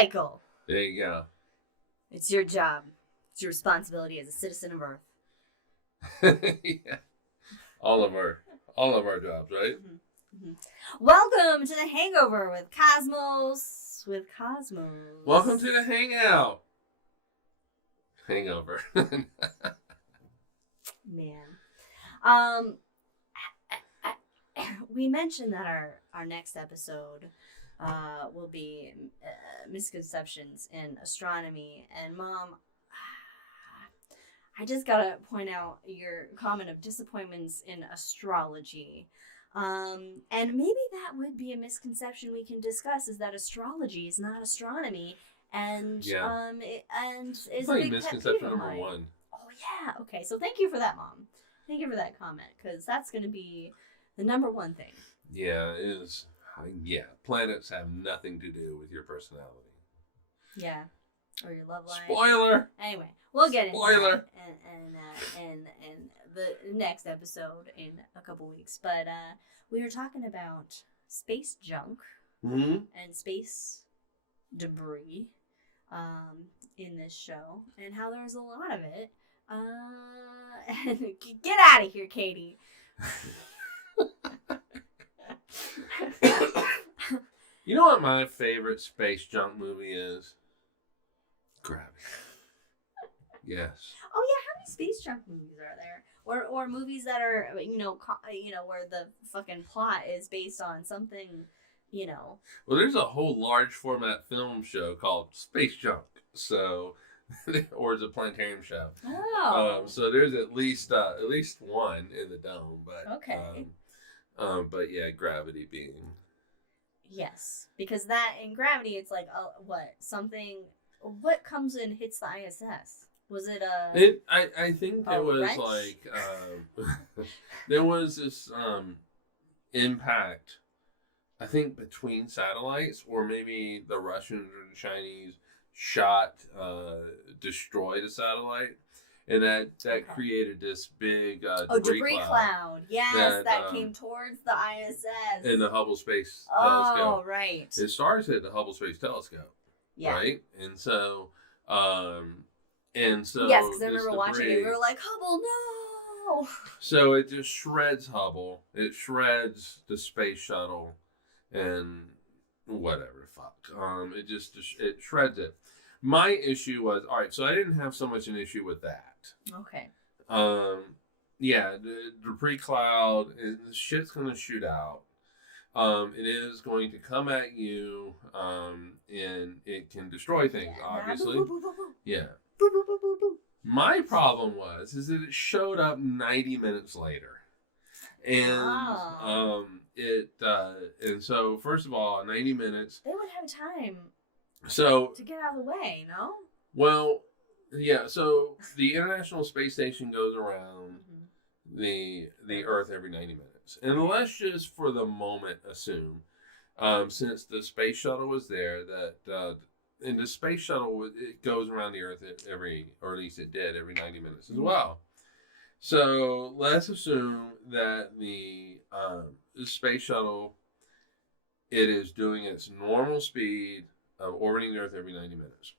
cycle. There you go. It's your job. It's your responsibility as a citizen of Earth. Yeah. All of our jobs, right? Mm-hmm. Mm-hmm. Welcome to the Hangover with Cosmos. Welcome to the Hangout. Hangover. Man. We mentioned that our next episode will be misconceptions in astronomy. And Mom, I just gotta point out your comment of disappointments in astrology. And maybe that would be a misconception we can discuss, is that astrology is not astronomy. And and is a big misconception pet peeve of number mine. one. Oh yeah, okay. So thank you for that, Mom. Thank you for that comment, because that's going to be the number one thing. Yeah, it is. Yeah, planets have nothing to do with your personality. Yeah, or your love life. Spoiler. Anyway, we'll get into Spoiler. and the next episode in a couple weeks. But we were talking about space junk and space debris in this show, and how there's a lot of it. And get out of here, Katie. You know what my favorite space junk movie is? Gravity. Yes. Oh yeah, how many space junk movies are there? Or movies that are where the fucking plot is based on something, Well, there's a whole large format film show called Space Junk. So, or it's a planetarium show. Oh. So there's at least one in the dome, but okay. But yeah, Gravity being. Yes, because that in Gravity, it's like what comes and hits the ISS? Was it a? I think there was wrench? like there was this impact. I think between satellites, or maybe the Russians or the Chinese destroyed a satellite, and that created this big debris cloud. Yes, that came towards the ISS. In the Hubble Space Telescope. Oh, right. It stars hit the Hubble Space Telescope. Yeah. Right? And so yes, because I remember watching it, we were like, Hubble, no! So it just shreds Hubble. It shreds the space shuttle and whatever, fuck. It shreds it. My issue was, all right, so I didn't have so much an issue with that. Okay. Yeah, the debris cloud, the shit's going to shoot out. It is going to come at you, and it can destroy things, obviously. Boo, boo, boo, boo. Yeah. Boo, boo, boo, boo, boo. My problem is that it showed up 90 minutes later. And, and so, first of all, 90 minutes. They would have time to get out of the way, no? Well, yeah, so the International Space Station goes around the Earth every 90 minutes. And let's just for the moment assume, since the space shuttle was there, that and the space shuttle, it goes around the Earth or at least it did, every 90 minutes as well. So let's assume that the space shuttle, it is doing its normal speed of orbiting the Earth every 90 minutes.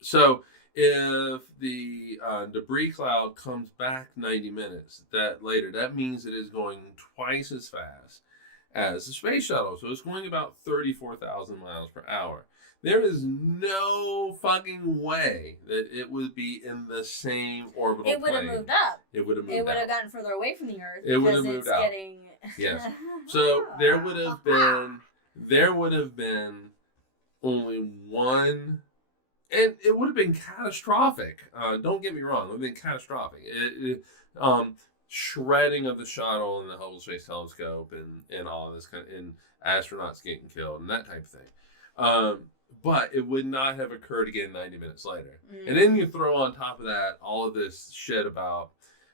So if the debris cloud comes back 90 minutes later, that means it is going twice as fast as the space shuttle. So it's going about 34,000 miles per hour. There is no fucking way that it would be in the same orbital plane. It would have moved up. It would have moved It would out. have gotten further away from the Earth. It would have moved out. Yes. So there would have been only one, and it would have been catastrophic. Don't get me wrong, it would have been catastrophic. Shredding of the shuttle and the Hubble Space Telescope and all of this and astronauts getting killed and that type of thing. But it would not have occurred again 90 minutes later. And then you throw on top of that all of this shit about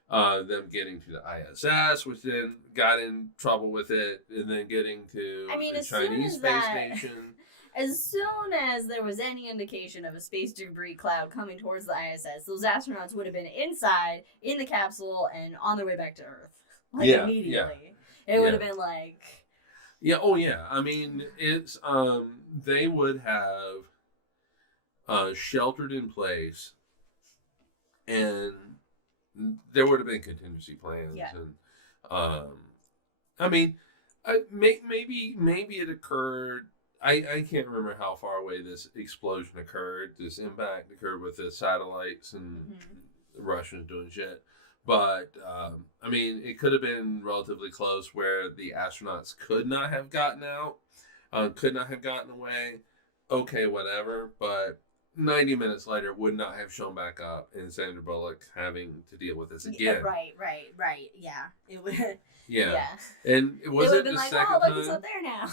them getting to the ISS, which then got in trouble with it, and then getting to the Chinese space station. As soon as there was any indication of a space debris cloud coming towards the ISS, those astronauts would have been inside, in the capsule, and on their way back to Earth. Immediately. Yeah. It would have been like... Yeah, oh yeah. I mean, it's, they would have sheltered in place, and there would have been contingency plans. Yeah. And I mean, maybe it occurred. I can't remember how far away this explosion occurred. This impact occurred with the satellites and the Russians doing shit. But, I mean, it could have been relatively close where the astronauts could not have gotten out, could not have gotten away. Okay, whatever. But 90 minutes later would not have shown back up and Sandra Bullock having to deal with this again. Right. Yeah. It would. Yeah. And it wasn't the like, second oh, look, time. it's up there now.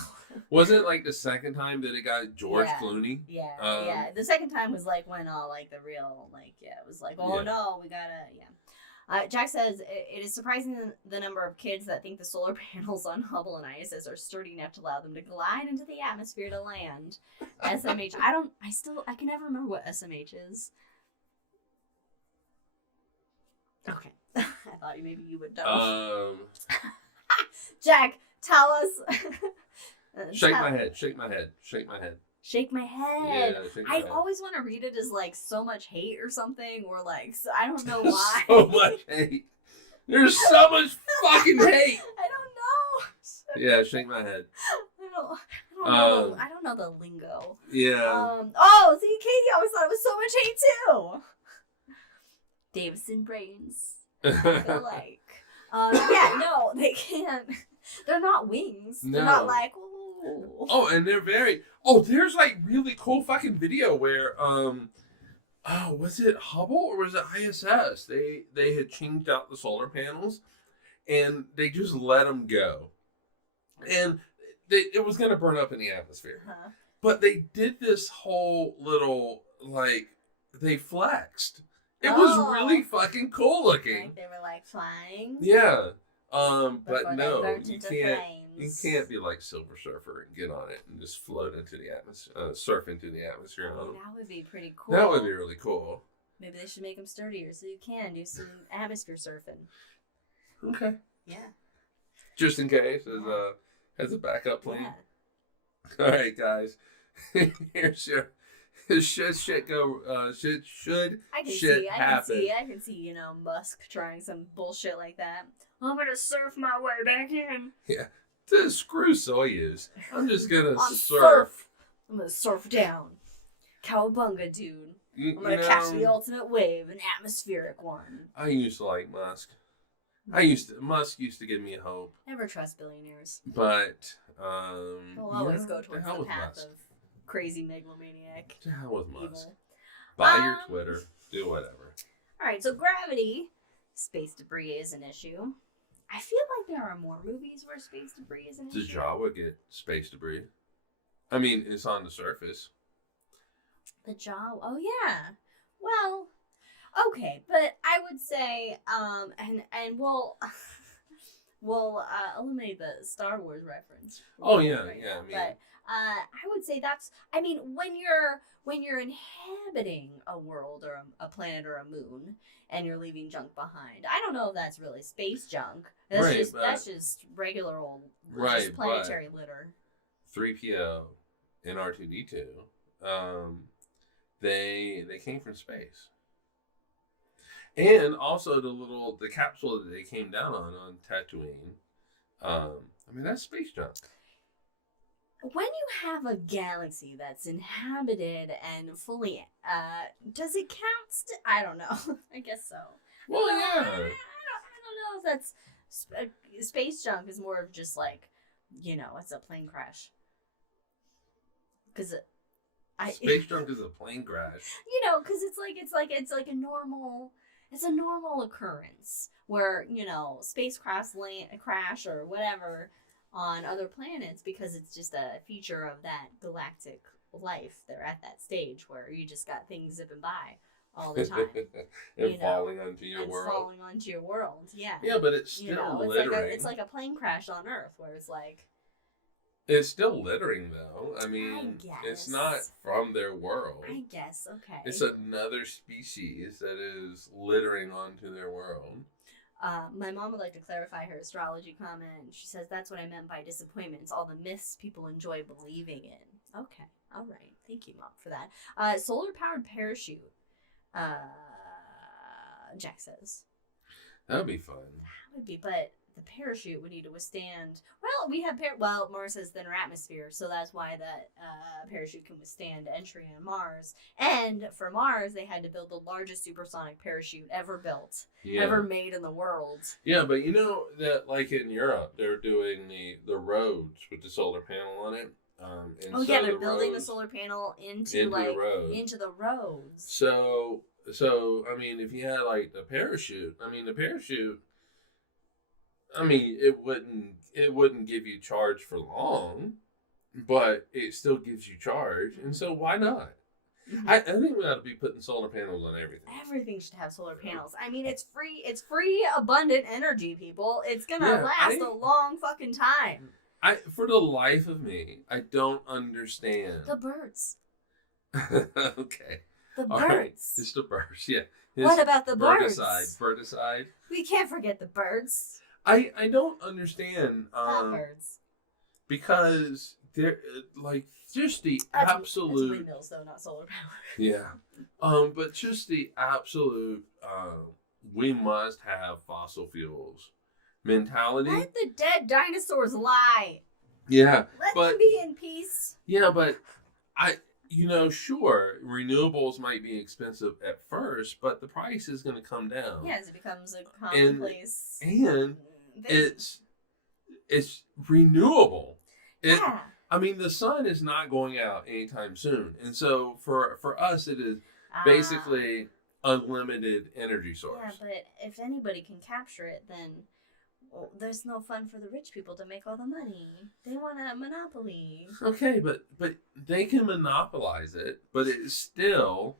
Wasn't it like the second time that it got George Clooney? Yeah, yeah. The second time was like when all like the real, like, it was like, oh no, we gotta, Jack says, it is surprising the number of kids that think the solar panels on Hubble and ISS are sturdy enough to allow them to glide into the atmosphere to land. SMH, I can never remember what SMH is. Okay. I thought maybe you would know. Jack, tell us. Shake my head. Shake my head. Yeah, shake my I head. always want to read it as like so much hate or something, or like I don't know why. So much hate. There's so much fucking hate. I don't know. Yeah, shake my head. I don't know the lingo. Yeah. Oh, see, Katie always thought it was so much hate too. Davison brains. I feel like. Yeah, no, they can't. They're not wings. No. They're not like, ooh. Oh, and they're very. Oh, there's like really cool fucking video where was it Hubble or was it ISS? They had changed out the solar panels, and they just let them go, and it was gonna burn up in the atmosphere. Uh-huh. But they did this whole little like they flexed. It was really fucking cool looking. Like they were like flying. Yeah. Before But they no, burnt you into can't. flames. You can't be like Silver Surfer and get on it and just float into the atmosphere, surf into the atmosphere. That would be pretty cool. That would be really cool. Maybe they should make them sturdier so you can do some atmosphere surfing. Okay. Yeah. Just in case, as a backup plan. Yeah. All right, guys. Here's your should shit go. Should I can shit happen? I can see. Musk trying some bullshit like that. I'm gonna surf my way back in. Yeah. Screw Soyuz. I'm just gonna surf. I'm gonna surf down. Cowabunga, dude. I'm gonna catch the ultimate wave, an atmospheric one. I used to like Musk. Musk used to give me hope. Never trust billionaires. But they'll always go towards the path Musk. of crazy megalomaniac. To hell with Musk. Evil. Buy your Twitter. Do whatever. Alright, so gravity, space debris is an issue. I feel like there are more movies where space debris is an issue. Does Jawa get space debris? I mean, it's on the surface. The Jawa. Oh yeah. Well, okay, but I would say, and we'll eliminate the Star Wars reference. Oh yeah, right yeah. now. But I would say that's. I mean, when you're inhabiting a world or a planet or a moon, and you're leaving junk behind, I don't know if that's really space junk. That's just regular old just planetary litter. 3PO and R2D2, they came from space. And also the capsule that they came down on Tatooine. I mean, that's space junk. When you have a galaxy that's inhabited and fully, does it count? I don't know. I guess so. Well, yeah. I don't know if that's space junk is more of just like, it's a plane crash. Because space junk is a plane crash. Because it's like a normal occurrence where spacecrafts crash or whatever on other planets because it's just a feature of that galactic life. They're at that stage where you just got things zipping by all the time. and falling onto your world. Falling onto your world, yeah. Yeah, but it's still littering. It's like a plane crash on Earth where it's like... It's still littering, though. I mean, it's not from their world. I guess, okay. It's another species that is littering onto their world. My mom would like to clarify her astrology comment. She says, that's what I meant by disappointment. It's all the myths people enjoy believing in. Okay. All right. Thank you, Mom, for that. Solar-powered parachute, Jack says. That would be fun. That would be, but the parachute would need to withstand. Well, we have Mars has thinner atmosphere, so that's why that parachute can withstand entry on Mars. And for Mars, they had to build the largest supersonic parachute ever built, ever made in the world. Yeah, but you know that, like in Europe, they're doing the roads with the solar panel on it. They're building the solar panel into the roads. So I mean, if you had like the parachute, it wouldn't give you charge for long, but it still gives you charge, and so why not? Mm-hmm. I think we ought to be putting solar panels on everything. Everything should have solar panels. I mean, it's free. It's free, abundant energy, people. It's gonna last a long fucking time. For the life of me, I don't understand the birds. Okay. The birds. Right. It's the birds. Yeah. What about the birds? Birdicide. We can't forget the birds. I don't understand. Birds. Because they're like just the absolute. That's windmills, though, not solar power. Yeah. But just the absolute. We must have fossil fuels mentality. Let the dead dinosaurs lie. Yeah. Let them be in peace. Yeah, but sure, renewables might be expensive at first, but the price is going to come down. Yeah, as it becomes a commonplace. And it's renewable. I mean, the sun is not going out anytime soon. And so for us, it is basically unlimited energy source. Yeah, but if anybody can capture it, then there's no fun for the rich people to make all the money. They want a monopoly. Okay, but they can monopolize it, but it is still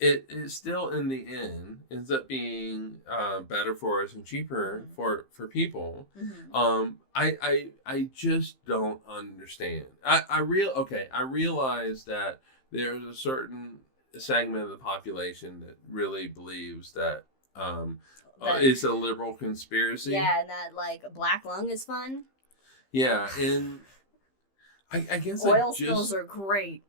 in the end ends up being better for us and cheaper for people. Mm-hmm. I just don't understand. I realize that there's a certain segment of the population that really believes that it's a liberal conspiracy. Yeah, and that like a black lung is fun. Yeah, and I guess oil spills are great.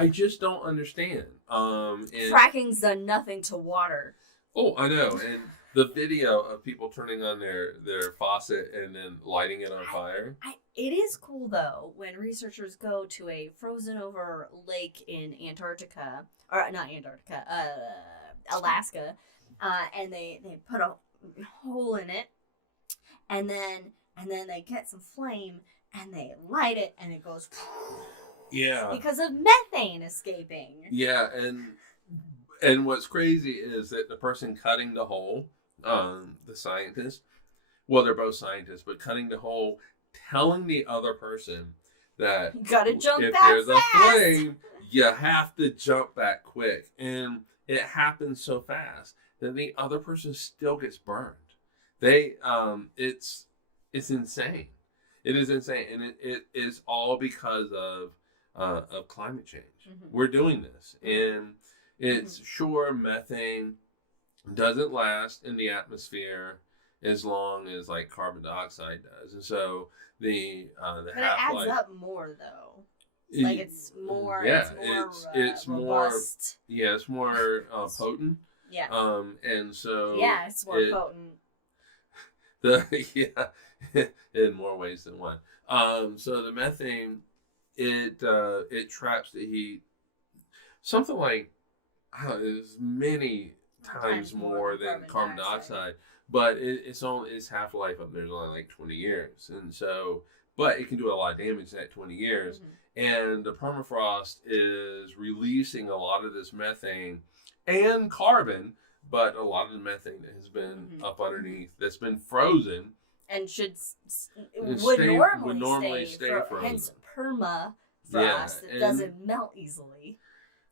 I just don't understand. Fracking's done nothing to water. Oh, I know. And the video of people turning on their faucet and then lighting it on fire. It is cool, though, when researchers go to a frozen over lake in Antarctica, or not Antarctica, Alaska, and they put a hole in it, and then they get some flame, and they light it, and it goes... Yeah. Because of methane escaping. Yeah, and what's crazy is that the person cutting the hole, the scientist, well, they're both scientists, but cutting the hole, telling the other person that you gotta jump if that there's fast. A flame, you have to jump that quick. And it happens so fast that the other person still gets burned. It's insane. It is insane, and it is all because of climate change. Mm-hmm. We're doing this, and it's sure methane doesn't last in the atmosphere as long as like carbon dioxide does, and so the but half-life, it adds up more though. Like it's more. Yeah, it's more. Robust. Yeah, it's more potent. Yeah. And so. Yeah, it's more potent. In more ways than one. So the methane, it traps the heat, something like it's many times more than carbon dioxide, but its half-life up there is only like 20 years, and so but it can do a lot of damage in that 20 years. And the permafrost is releasing a lot of this methane and carbon, but a lot of the methane that has been up underneath, that's been frozen, and would normally stay frozen. Hence permafrost. It doesn't melt easily.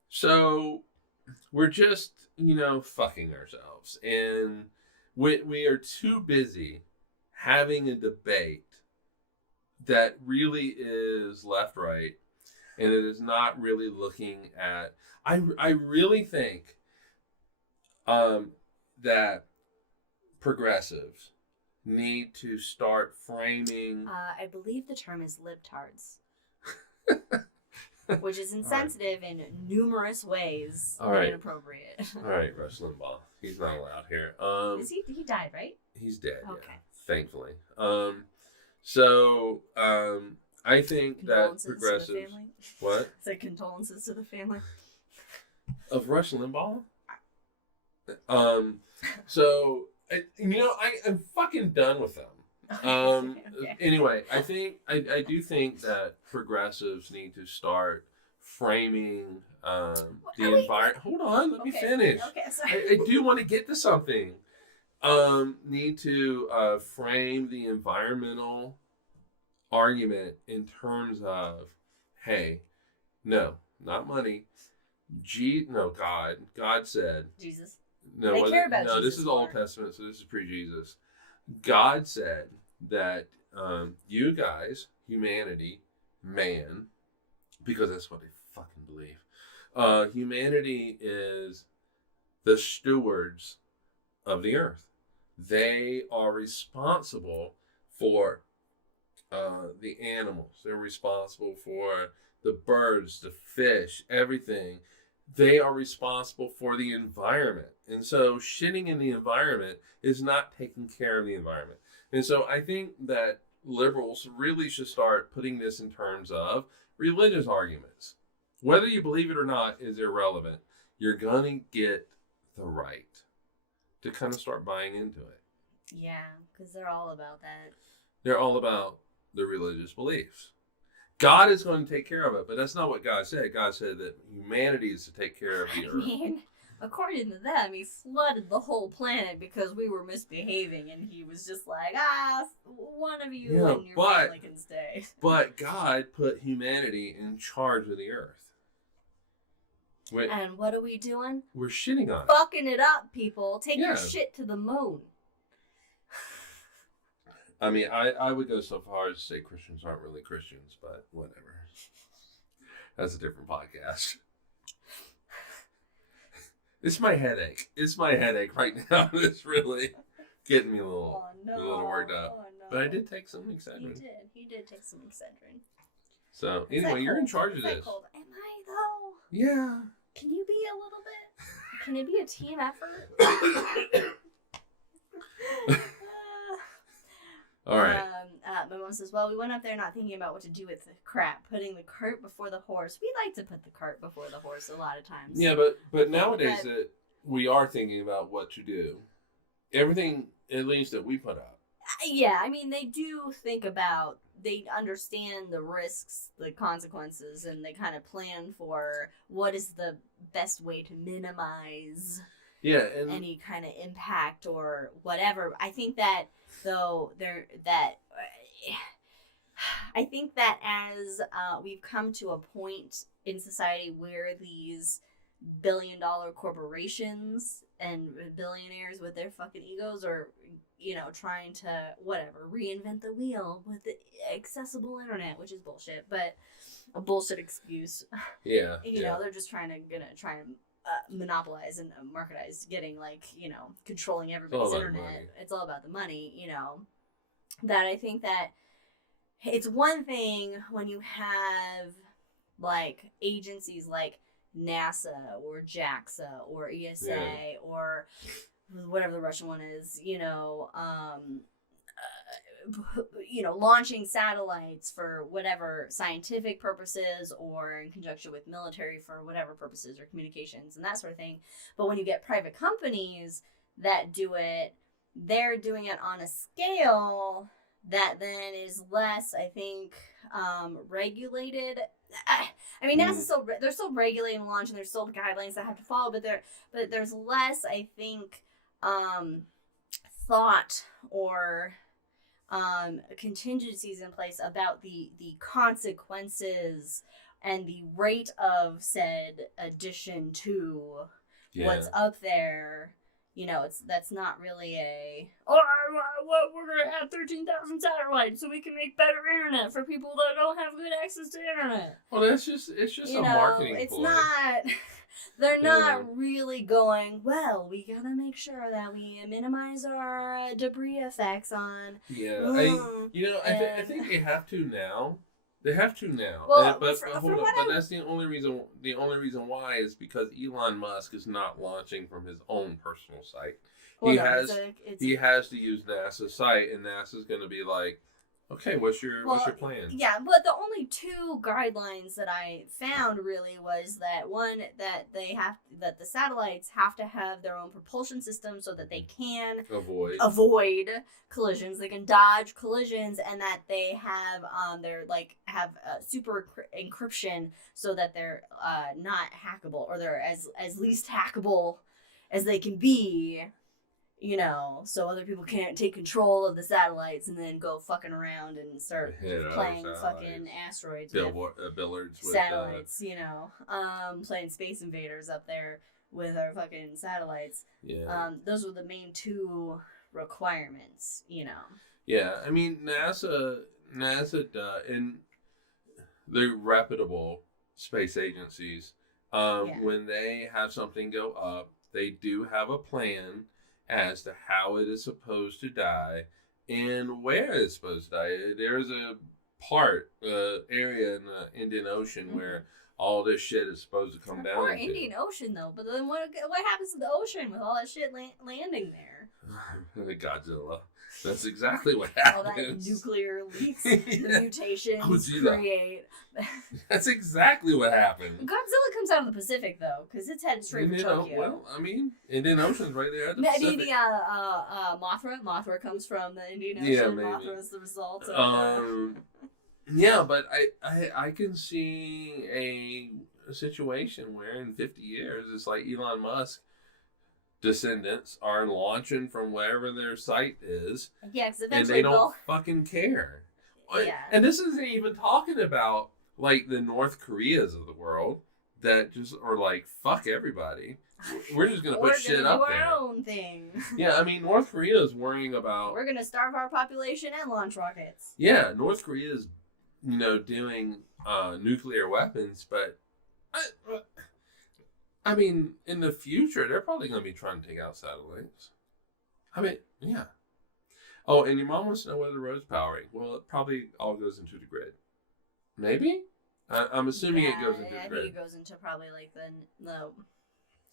So we're just, fucking ourselves. And we are too busy having a debate that really is left-right, and it is not really looking at... I really think that progressives need to start framing... I believe the term is libtards. which is insensitive in numerous ways. All right. Inappropriate. All right, Rush Limbaugh. He's not allowed here. Is he died, right? He's dead. Okay. Yeah, thankfully. I think that progressives. To the family? What? It's like condolences to the family of Rush Limbaugh. I'm fucking done with them. Okay. Anyway, I do think that progressives need to start framing the environment. Hold on, let me finish. Okay, sorry. I do want to get to something. Need to frame the environmental argument in terms of, hey, no, not money. God said. Jesus. No, they care about Jesus this is Old Testament, so this is pre-Jesus. God said that you guys, humanity, man, because that's what they fucking believe. Humanity is the stewards of the earth. They are responsible for the animals. They're responsible for the birds, the fish, everything. They are responsible for the environment. And so shitting in the environment is not taking care of the environment. And so I think that liberals really should start putting this in terms of religious arguments. Whether you believe it or not is irrelevant. You're going to get the right to kind of start buying into it. Yeah, because they're all about that. They're all about the religious beliefs. God is going to take care of it, but that's not what God said. God said that humanity is to take care of the earth. I mean, according to them, he flooded the whole planet because we were misbehaving, and he was just like, one of you and your family can stay. But God put humanity in charge of the earth. And what are we doing? We're shitting on it. Fucking it up, people. Take your shit to the moon. I mean, I would go so far as to say Christians aren't really Christians, but whatever. That's a different podcast. It's my headache. It's my headache right now. It's really getting me a little worked up. Oh, no. But I did take some Excedrin. He did take some Excedrin. So, anyway, you're in charge of this. Cold? Am I, though? Yeah. Can you be a little bit? Can it be a team effort? All right. My mom says, well, we went up there not thinking about what to do with the crap, putting the cart before the horse. We like to put the cart before the horse a lot of times. Yeah, but nowadays we are thinking about what to do. Everything, at least that we put up. Yeah, I mean, they do think about, they understand the risks, the consequences, and they kind of plan for what is the best way to minimize any kind of impact or whatever. I think that, though, I think that as we've come to a point in society where these billion-dollar corporations and billionaires with their fucking egos are, trying to, reinvent the wheel with the accessible internet, which is bullshit, but a bullshit excuse. Yeah. They're just try and monopolize and marketize getting, controlling everybody's internet. It's all about the money, that I think that it's one thing when you have, agencies like NASA or JAXA or ESA or whatever the Russian one is, launching satellites for whatever scientific purposes or in conjunction with military for whatever purposes or communications and that sort of thing. But when you get private companies that do it, they're doing it on a scale that then is less, I think, regulated. I mean, NASA's they're still regulating launch and there's still guidelines that have to follow, but there's less, I think, thought or contingencies in place about the consequences and the rate of said addition to what's up there. That's not really we're going to have 13,000 satellites so we can make better internet for people that don't have good access to internet. Well, it's just a marketing it's ploy. Not, they're not really going, well, we got to make sure that we minimize our debris effects on. Yeah, I think they have to now. They have to now. Well, but hold on. But that's the only reason. The only reason why is because Elon Musk is not launching from his own personal site. Well, he has to use NASA's site, and NASA's going to be like, okay, what's your plan? Yeah, but the only two guidelines that I found really was that one, that the satellites have to have their own propulsion system so that they can avoid collisions, they can dodge collisions, and that they have have super encryption so that they're not hackable, or they're as least hackable as they can be. You know, so other people can't take control of the satellites and then go fucking around and start playing fucking asteroids billiards with satellites, playing Space Invaders up there with our fucking satellites. Yeah. Those were the main two requirements, Yeah, I mean, NASA and the reputable space agencies, when they have something go up, they do have a plan as to how it is supposed to die and where it's supposed to die. There's a area in the Indian Ocean where all this shit is supposed to come down. Or Indian Ocean, though. But then what happens to the ocean with all that shit landing there? Godzilla. That's exactly what happens. All that nuclear leaks, the mutations create. That's exactly what happened. Godzilla comes out of the Pacific, though, because it's headed straight for Tokyo. Well, I mean, Indian Ocean's right there at the Pacific. Maybe Mothra comes from the Indian Ocean. Yeah, maybe. Mothra is the result of yeah, but I can see a situation where in 50 years, it's like Elon Musk descendants are launching from wherever their site is. Yeah, because and they don't fucking care. Yeah. And this isn't even talking about like the North Koreas of the world that just are like, fuck everybody. We're just gonna put shit up there. We're gonna do our own thing. Yeah, I mean, North Korea is worrying about. We're gonna starve our population and launch rockets. Yeah, North Korea is, doing nuclear weapons, but. I mean, in the future, they're probably going to be trying to take out satellites. I mean, yeah. Oh, and your mom wants to know whether the road's powering. Well, it probably all goes into the grid. Maybe? I'm assuming it goes into the grid. I think it goes into probably like the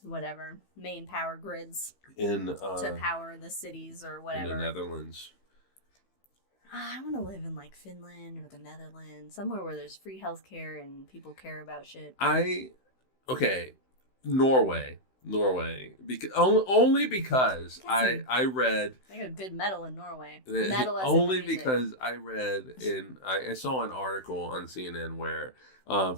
whatever, main power grids. To power the cities or whatever. In the Netherlands. I want to live in like Finland or the Netherlands. Somewhere where there's free healthcare and people care about shit. Okay. Norway, because only because I read. I got a good medal in Norway. Only because I read I saw an article on CNN where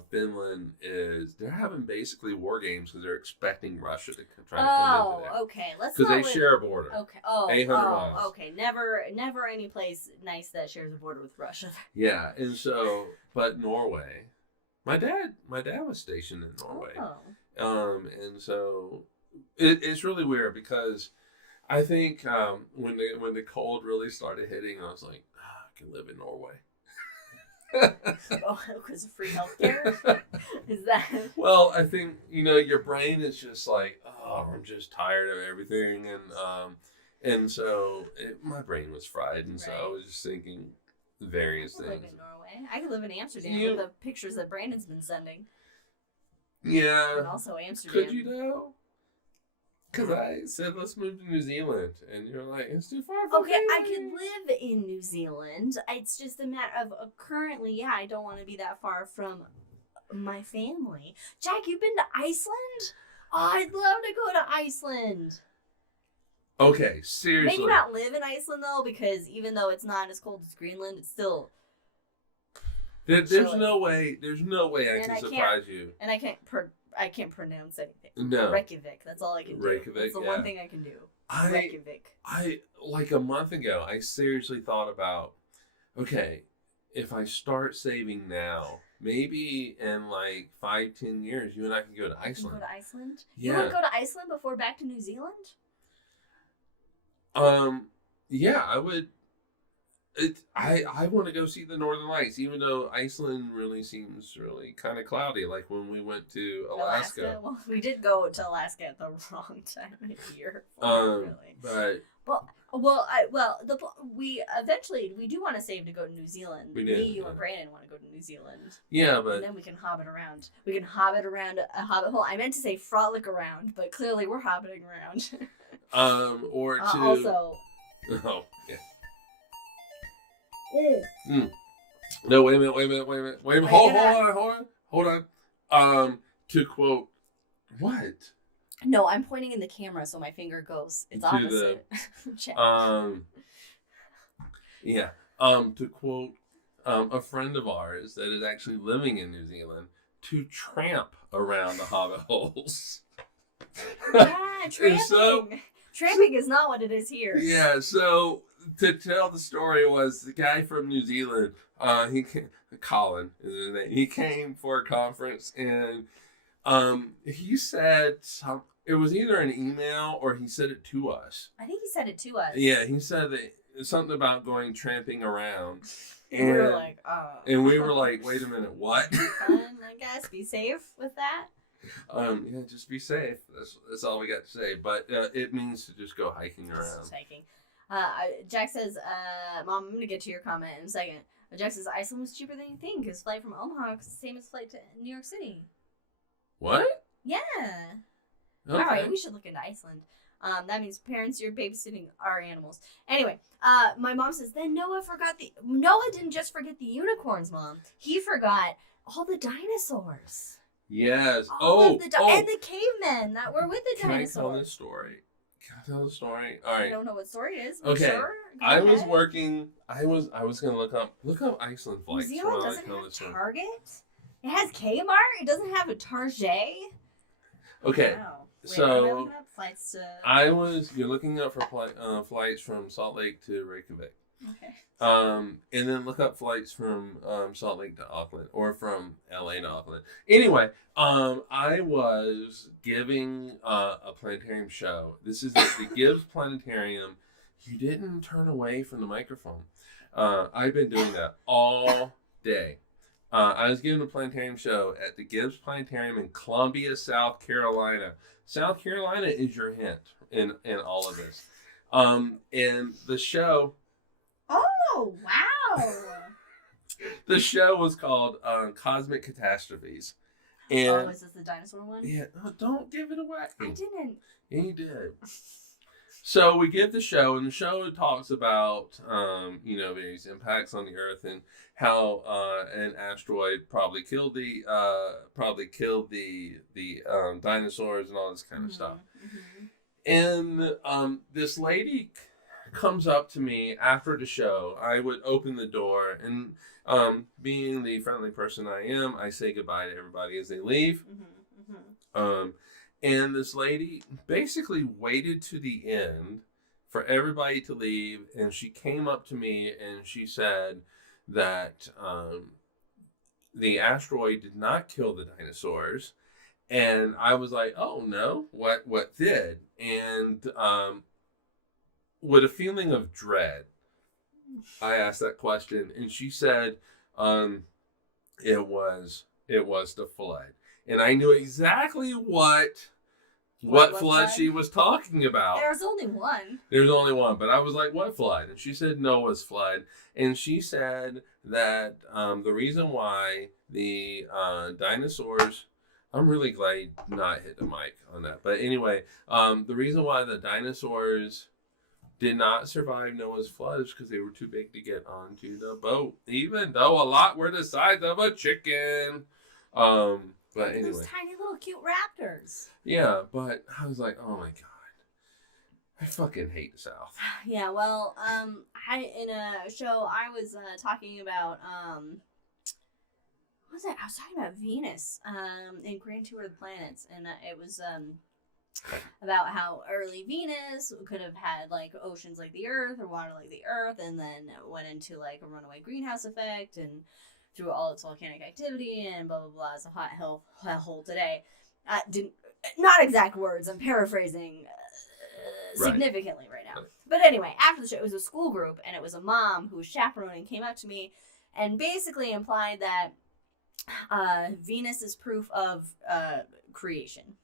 Finland they're having basically war games because they're expecting Russia to try to come into there. Oh, okay. Because they share a border. Okay. 800 miles. Okay. Never any place nice that shares a border with Russia. Yeah, and so, but Norway. My dad was stationed in Norway. Oh. And so it's really weird because I think when the cold really started hitting, I was like, I can live in Norway. Oh, because of free healthcare? Is that? Well, I think your brain is just like, oh, I'm just tired of everything, and so my brain was fried, and so I was just thinking various things. Live in Norway. I could live in Amsterdam with the pictures that Brandon's been sending. Yeah. And also Amsterdam. Could you though? Because I said let's move to New Zealand, and you're like, it's too far from here. I could live in New Zealand. It's just a matter of currently, I don't want to be that far from my family. Jack, you've been to Iceland? Oh, I'd love to go to Iceland. Okay, seriously. Maybe not live in Iceland though, because even though it's not as cold as Greenland, it's still. There's no way I can surprise you. And I can't pronounce anything. No. Reykjavik. That's all I can do. That's the one thing I can do. Reykjavik. Like a month ago, I seriously thought about, okay, if I start saving now, maybe in like 5-10 years, you and I can go to Iceland. Go to Iceland? Yeah. You want to go to Iceland before back to New Zealand? Yeah, I would. I want to go see the Northern Lights, even though Iceland really seems really kind of cloudy, like when we went to Alaska. Well, we did go to Alaska at the wrong time of year. Really. But Well, we do want to save to go to New Zealand. We do. You and Brandon want to go to New Zealand. Yeah, but and then we can hobbit around. We can hobbit around a hobbit hole. I meant to say frolic around, but clearly we're hobbiting around. Or to also. Oh yeah. No, wait a minute. Hold on. To quote, what? No, I'm pointing in the camera, so my finger goes. It's opposite. Yeah. To quote a friend of ours that is actually living in New Zealand, to tramp around the hobbit holes. Yeah, tramping. Tramping is not what it is here. Yeah, so to tell the story was the guy from New Zealand, Colin is his name. He came for a conference and he said it was either an email or he said it to us. I think he said it to us. Yeah, he said that something about going tramping around. And we were like, oh. And we were like, wait a minute, what? I guess be safe with that. Yeah, just be safe. That's all we got to say. But it means to just go hiking around. Just hiking. Jack says, Mom, I'm going to get to your comment in a second. Jack says, Iceland was cheaper than you think. His flight from Omaha is the same as flight to New York City. What? Yeah. Okay. All right, we should look into Iceland. That means parents, you're babysitting our animals. Anyway, my mom says, then Noah didn't just forget the unicorns, Mom. He forgot all the dinosaurs. Yes. And the cavemen that were with the dinosaurs. Can I tell this story? Can I tell the story? All right. I don't know what story it is. Okay. Sure? I was working. I was gonna look up Iceland flights. New Zealand doesn't have Target. It has Kmart. It doesn't have a Target. Okay. Wow. Wait, so am I looking up flights to... You're looking up for flights from Salt Lake to Reykjavik. Okay. And then look up flights from Salt Lake to Auckland or from LA to Auckland. Anyway, I was giving a planetarium show. This is at the Gibbs Planetarium. You didn't turn away from the microphone. I've been doing that all day. I was giving a planetarium show at the Gibbs Planetarium in Columbia, South Carolina. South Carolina is your hint in all of this. And the show... Oh, wow. The show was called Cosmic Catastrophes. And, is this the dinosaur one? Yeah, don't give it away. I didn't. Yeah, you did. So we give the show, and the show talks about, various impacts on the Earth and how an asteroid probably killed the dinosaurs and all this kind of stuff. Mm-hmm. And this lady comes up to me after the show. I would open the door, and being the friendly person I am, I say goodbye to everybody as they leave. Mm-hmm. Mm-hmm. And this lady basically waited to the end for everybody to leave, and she came up to me and she said that the asteroid did not kill the dinosaurs. And I was like, oh no, what did? And with a feeling of dread, I asked that question, and she said it was the flood. And I knew exactly what flood she was talking about. There was only one. There's only one, but I was like, what flood? And she said Noah's flood. And she said that the reason why the dinosaurs... I'm really glad you not hit the mic on that. But anyway, the reason why the dinosaurs did not survive Noah's flood is because they were too big to get onto the boat, even though a lot were the size of a chicken. But anyway. Those tiny little cute raptors. Yeah, but I was like, oh my God. I fucking hate the South. Yeah, well, in a show I was talking about, what was it? I was talking about Venus in Grand Tour of the Planets, and it was about how early Venus could have had like oceans like the Earth or water like the Earth, and then went into like a runaway greenhouse effect and through all its volcanic activity and blah blah blah. It's a hot hole today. Not exact words. I'm paraphrasing significantly right now. But anyway, after the show, it was a school group, and it was a mom who was chaperoning, came up to me, and basically implied that Venus is proof of creation.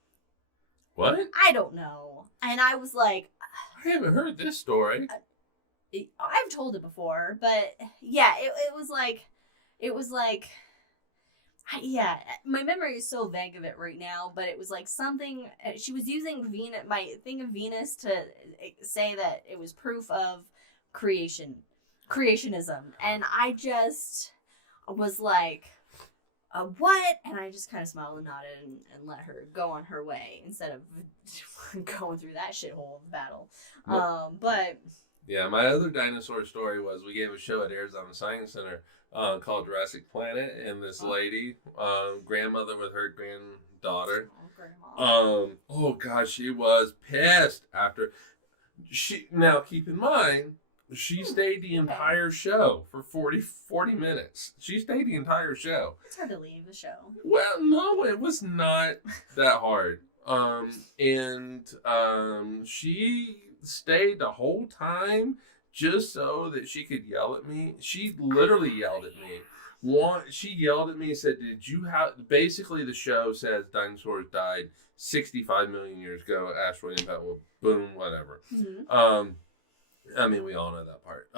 What? I don't know. And I was like... I haven't heard this story. I've told it before, but yeah, it was like, yeah, my memory is so vague of it right now, but it was like something, she was using my thing of Venus to say that it was proof of creationism. And I just was like, what? And I just kind of smiled and nodded and let her go on her way instead of going through that shithole of battle. But... Yeah, my other dinosaur story was we gave a show at Arizona Science Center called Jurassic Planet, and this lady, grandmother with her granddaughter, oh gosh, she was pissed after now keep in mind, she stayed the entire show for 40 minutes. She stayed the entire show. It's hard to leave the show. Well, no, it was not that hard. She stayed the whole time just so that she could yell at me. She literally yelled at me. She yelled at me and said, "Did you have?" Basically, the show says dinosaurs died 65 million years ago. Asteroid impact. Well, boom, whatever. Mm-hmm. I mean, we all know that part.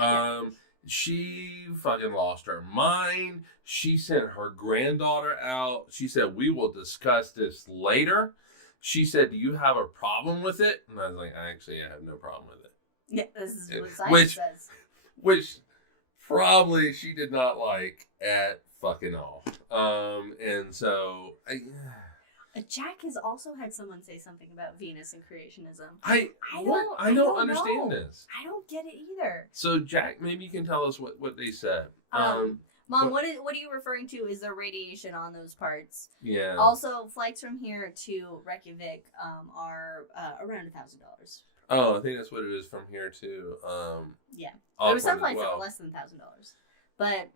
She fucking lost her mind. She sent her granddaughter out. She said, "We will discuss this later." She said, "Do you have a problem with it?" And I was like, "Actually, I have no problem with it." Yeah, this is what science says. Which probably she did not like at fucking all. And so... Jack has also had someone say something about Venus and creationism. I don't understand this. I don't get it either. So Jack, maybe you can tell us what they said. Mom, what are you referring to? Is there radiation on those parts? Yeah. Also, flights from here to Reykjavik are around $1,000. Oh, I think that's what it is from here to. Yeah. There were some flights that were less than $1,000, but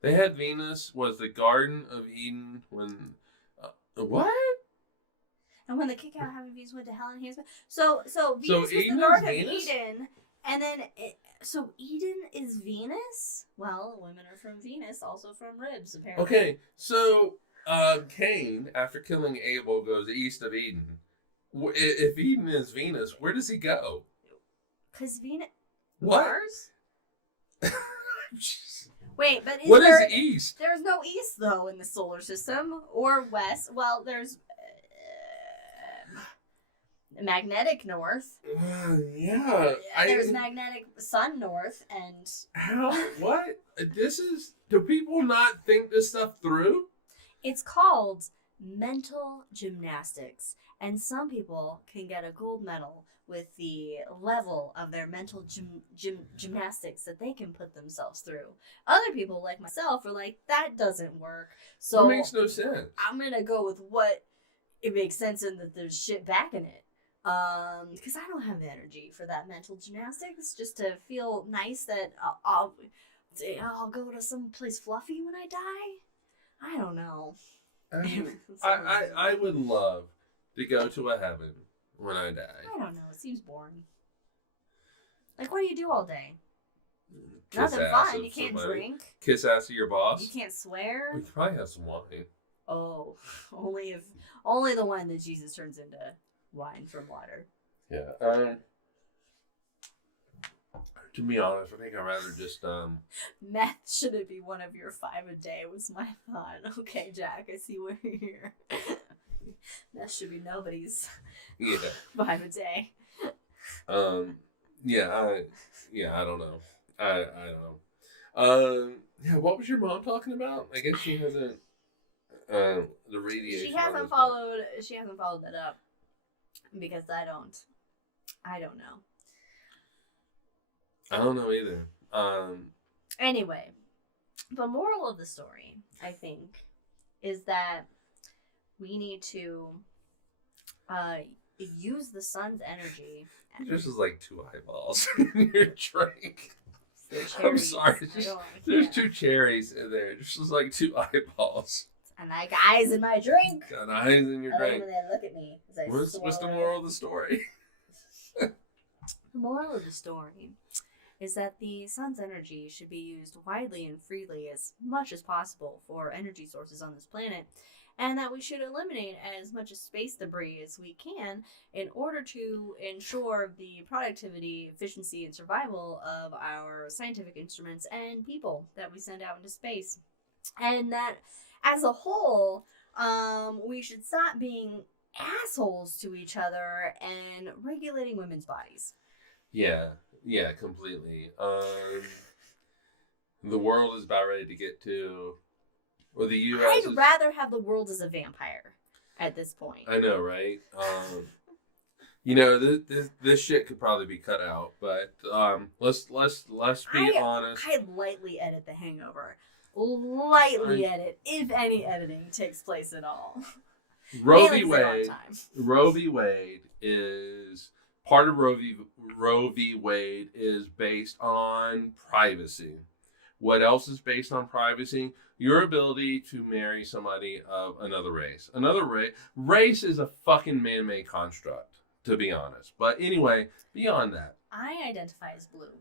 they had Venus was the Garden of Eden when. What? And when the kick out having Venus went to hell and Venus was the Garden of Eden, and then so Eden is Venus. Well, women are from Venus, also from ribs, apparently. Okay, so Cain, after killing Abel, goes east of Eden. If Eden is Venus, where does he go? Because Venus. What? Mars? Wait, but what is east? There's no east, though, in the solar system. Or west. Well, there's magnetic north. Yeah. There's magnetic sun north and... How? What? Do people not think this stuff through? It's called mental gymnastics. And some people can get a gold medal with the level of their mental gymnastics that they can put themselves through. Other people, like myself, are like, that doesn't work. So it makes no sense. I'm going to go with what it makes sense and that there's shit back in it. Because I don't have the energy for that mental gymnastics, just to feel nice that I'll go to some place fluffy when I die. I don't know. I would love to go to a heaven when I die. I don't know. It seems boring. Like, what do you do all day? Kiss Nothing fun. You can't drink. Kiss ass of your boss. You can't swear. We could probably have some wine. Oh, only the one that Jesus turns into wine from water. Yeah. To be honest, I think I'd rather just Meth shouldn't be one of your 5 a day was my thought. Okay, Jack, I see where you're here. That should be nobody's 5 a day. I don't know. I don't know. What was your mom talking about? I guess she hasn't the radiation. She hasn't followed that up because I don't know. I don't know either. Anyway, the moral of the story, I think, is that we need to use the sun's energy. This is like 2 eyeballs in your drink. I'm sorry. There's 2 cherries in there. This is like 2 eyeballs. And I got eyes in my drink. Got eyes in your drink. When they look at me. What's the moral of the story? The moral of the story is that the sun's energy should be used widely and freely as much as possible for energy sources on this planet. and that we should eliminate as much space debris as we can in order to ensure the productivity, efficiency, and survival of our scientific instruments and people that we send out into space. And that, as a whole, we should stop being assholes to each other and regulating women's bodies. Yeah, completely. The world is about ready to get to, or the U.S. I'd rather have the world as a vampire at this point. I know, right? This shit could probably be cut out, but let's be honest. I'd lightly edit the Hangover. Edit, if any editing takes place at all. Roe v. Wade is part of Roe v. Wade is based on privacy. What else is based on privacy? Your ability to marry somebody of another race. Race is a fucking man-made construct, to be honest. But anyway, beyond that. I identify as blue.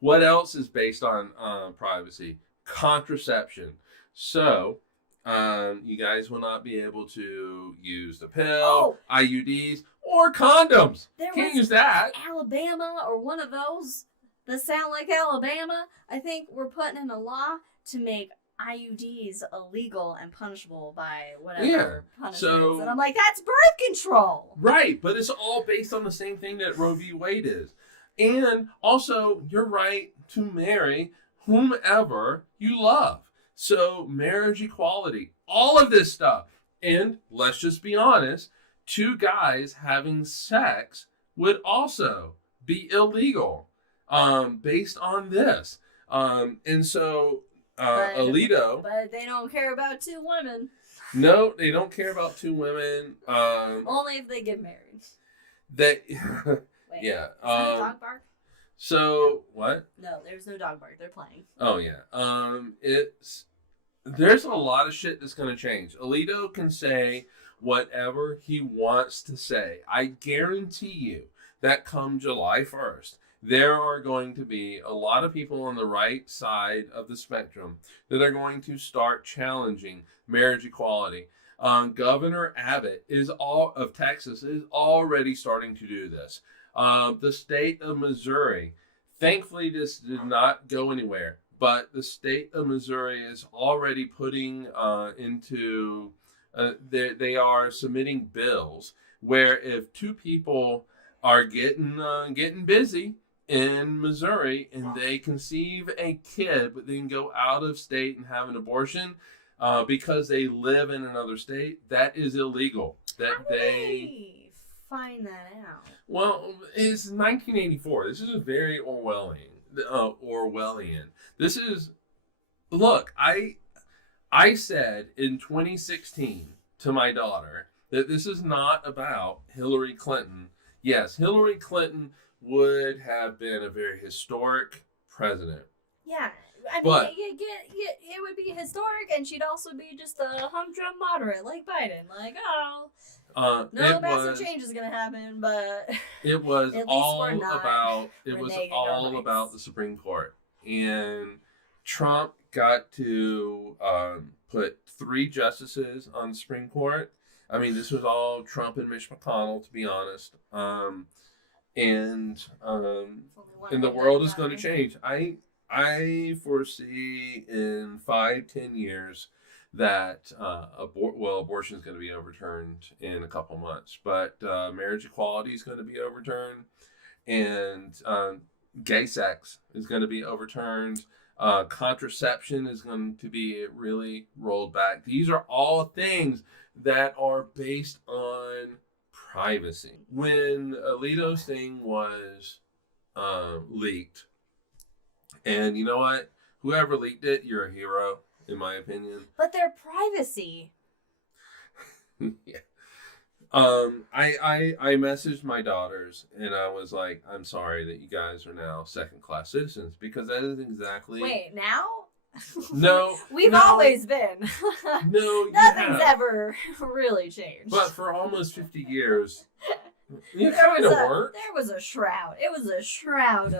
What else is based on privacy? Contraception. So, you guys will not be able to use the pill, IUDs, or condoms. Can't use that. Alabama or one of those that sound like Alabama. I think we're putting in a law to make IUDs illegal and punishable by whatever punishments. So, and I'm like, that's birth control. Right, but it's all based on the same thing that Roe v. Wade is. And also, your right to marry whomever you love. So, marriage equality, all of this stuff. And let's just be honest, two guys having sex would also be illegal based on this. And so, Alito... But they don't care about two women. No, they don't care about two women. Only if they get married. Wait, yeah. Is that a dog bark? So, what? No, there's no dog bark. They're playing. Oh, yeah. There's a lot of shit that's going to change. Alito can say whatever he wants to say. I guarantee you that come July 1st, there are going to be a lot of people on the right side of the spectrum that are going to start challenging marriage equality. Governor Abbott of Texas is already starting to do this. The state of Missouri, thankfully this did not go anywhere, but the state of Missouri is already putting they are submitting bills where if two people are getting busy in Missouri and they conceive a kid, but then go out of state and have an abortion because they live in another state, that is illegal. How do they find that out? Well, it's 1984. This is a very Orwellian. This is, look, I said in 2016 to my daughter that this is not about Hillary Clinton. Yes, Hillary Clinton would have been a very historic president. Yeah, I mean, it would be historic, and she'd also be just a humdrum moderate like Biden. Like, no massive change is gonna happen, but it was all about the Supreme Court, and Trump got to put 3 justices on the Supreme Court. I mean, this was all Trump and Mitch McConnell, to be honest. And the world is going to change. I foresee in 5-10 years that abortion is going to be overturned in a couple months, but marriage equality is going to be overturned, and gay sex is going to be overturned. Contraception is going to be really rolled back. These are all things that are based on privacy. When Alito's thing was leaked, and you know what? Whoever leaked it, you're a hero, in my opinion. But their privacy. Yeah. I messaged my daughters and I was like, I'm sorry that you guys are now second-class citizens, because that is exactly... Wait, now? No. We've always been. No, Nothing's ever really changed. But for almost 50 years, You kind of work. There was a shroud. It was a shroud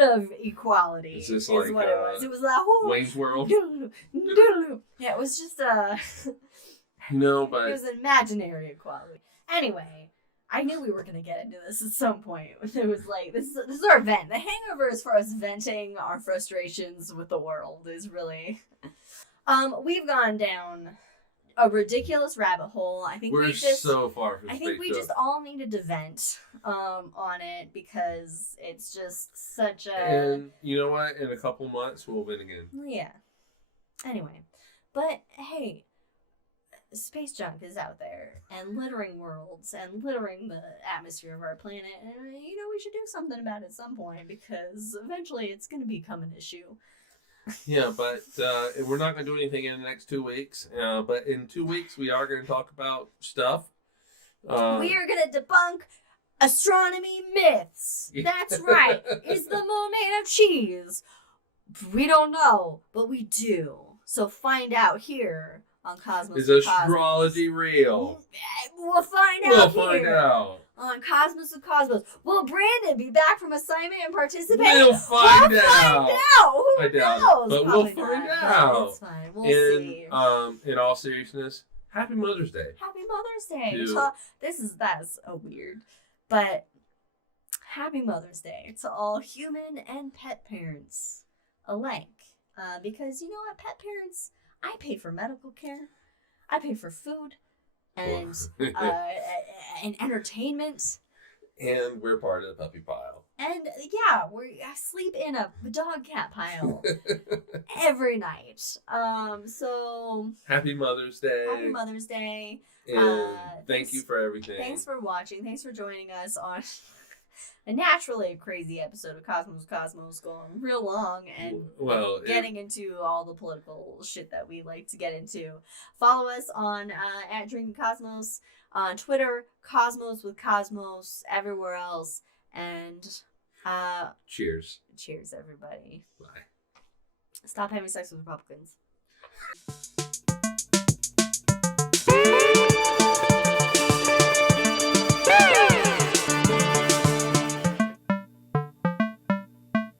of equality. Is this what it was. It was like Wayne's World. Yeah, it was just No, but it was an imaginary equality. Anyway, I knew we were gonna get into this at some point. It was like this is our vent. The Hangover is for us venting our frustrations with the world. Is really. We've gone down a ridiculous rabbit hole. I think we're so far from I think we just all needed to vent on it because it's just such a. And you know what? In a couple months, we'll win again. Yeah. Anyway, but hey, space junk is out there and littering worlds and littering the atmosphere of our planet, and we should do something about it at some point because eventually it's going to become an issue. Yeah, but we're not going to do anything in the next 2 weeks. But in 2 weeks, we are going to talk about stuff. We are going to debunk astronomy myths. That's right. Is the moon made of cheese? We don't know, but we do. So find out here on Cosmos. Is astrology real? We'll find out. On Cosmos with Cosmos. Will Brandon be back from assignment and participate? We'll find out. Who knows? But we'll find out. It's fine. We'll see. In all seriousness, Happy Mother's Day. Happy Mother's Day. To... That's a weird, but Happy Mother's Day to all human and pet parents alike. Because you know what, pet parents, I pay for medical care, I pay for food, and and entertainment. And we're part of the puppy pile. And yeah, I sleep in a dog cat pile every night. So Happy Mother's Day. Happy Mother's Day. And thank you for everything. Thanks for watching. Thanks for joining us on a naturally crazy episode of Cosmos going real long and getting into all the political shit that we like to get into. Follow us on at Drinking Cosmos on Twitter, Cosmos with Cosmos, everywhere else, and cheers. Cheers, everybody. Bye. Stop having sex with Republicans.